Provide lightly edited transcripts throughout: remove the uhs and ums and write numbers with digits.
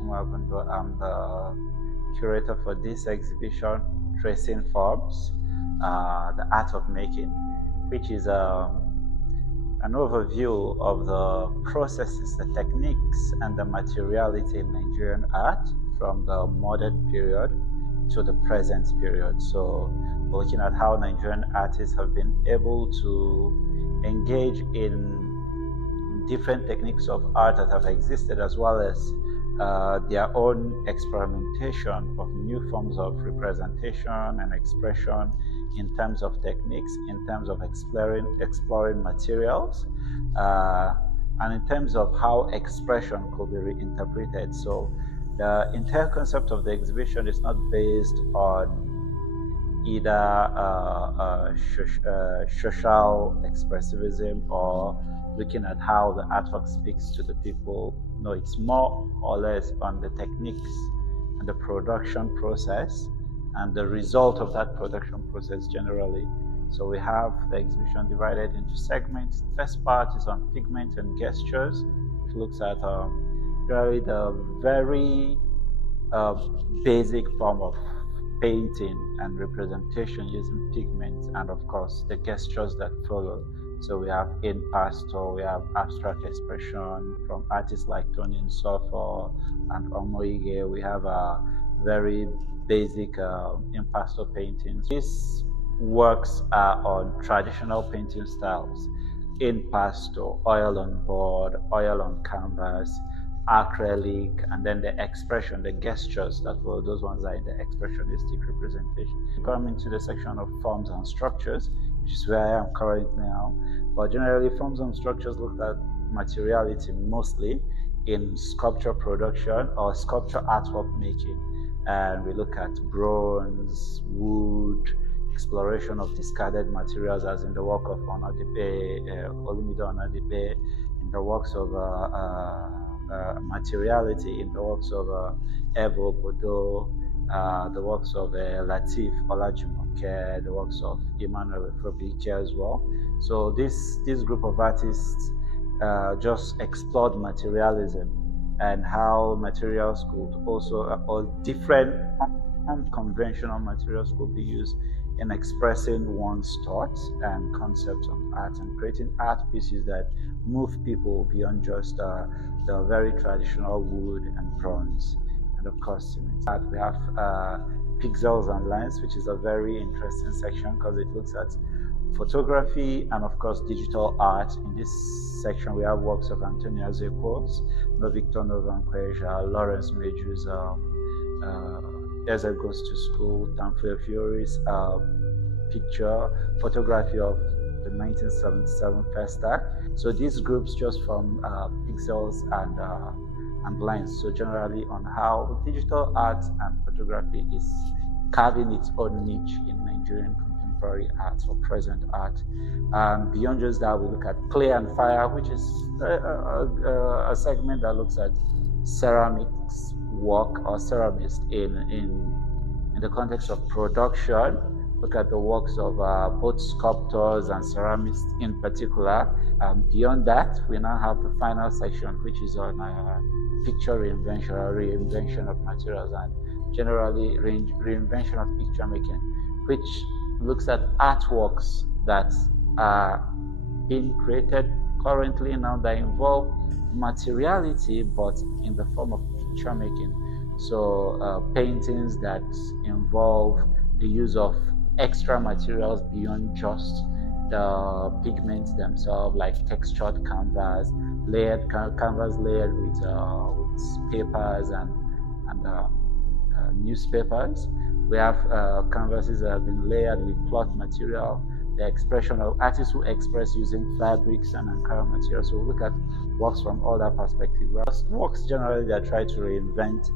Umabundu. I'm the curator for this exhibition, Tracing Forms, the Art of Making, which is an overview of the processes, the techniques, and the materiality in Nigerian art from the modern period to the present period. So we're looking at how Nigerian artists have been able to engage in different techniques of art that have existed, as well as their own experimentation of new forms of representation and expression in terms of techniques, in terms of exploring materials, and in terms of how expression could be reinterpreted. So the entire concept of the exhibition is not based on either social expressivism or looking at how the artwork speaks to the people. No, it's more or less on the techniques and the production process and the result of that production process generally. So we have the exhibition divided into segments. The first part is on pigment and gestures. It looks at really the very basic form of painting and representation using pigments, and of course the gestures that follow. So we have impasto, we have abstract expression from artists like Tony Nsofo and Omoige. We have a very basic impasto paintings. These works are on traditional painting styles: impasto, oil on board, oil on canvas, acrylic, and then the expression, the gestures that follow. Those ones are in the expressionistic representation. We come into the section of forms and structures, which is where I am currently now. But generally, forms and structures look at materiality mostly in sculpture production or sculpture artwork making. And we look at bronze, wood, exploration of discarded materials, as in the work of Olumide Onadipe, in the works of materiality, in the works of Evo Bodo, the works of Latif Olajumoke, the works of Emmanuel Efrobike as well. So this group of artists just explored materialism and how materials could also, or different unconventional materials could be used in expressing one's thoughts and concepts on art and creating art pieces that move people beyond just the very traditional wood and bronze, and of course cement. We have pixels and lines, which is a very interesting section because it looks at photography and of course digital art. In this section we have works of Antonio Zekos, Victor Novanqueja, Lawrence Meju's Eze Goes to School, Tamfue Fiore's picture, photography of the 1977 Festac. So these groups just from pixels and lines. So generally on how digital art and photography is carving its own niche in Nigerian contemporary art or present art. Beyond just that, we look at clay and fire, which is a segment that looks at ceramics work or ceramist in the context of production. Look at the works of both sculptors and ceramists in particular. Beyond that, we now have the final section, which is on picture reinvention or reinvention of materials, and generally reinvention of picture making, which looks at artworks that are being created currently now that involve materiality but in the form of picture making. So paintings that involve the use of extra materials beyond just the pigments themselves, like textured canvas, layered canvas layered with papers and newspapers. We have canvases that have been layered with cloth material, the expression of artists who express using fabrics and Ankara materials. So we look at works from all that perspective. Works generally that try to reinvent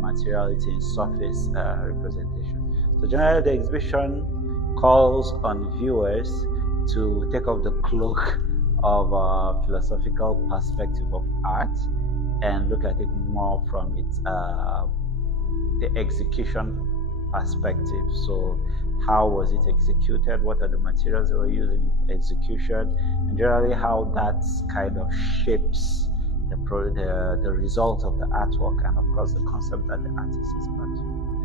materiality in surface representation. So generally the exhibition calls on viewers to take off the cloak of a philosophical perspective of art and look at it more from its the execution perspective. So how was it executed? What are the materials that were used in execution? And generally how that kind of shapes the result of the artwork, and of course the concept that the artist is about.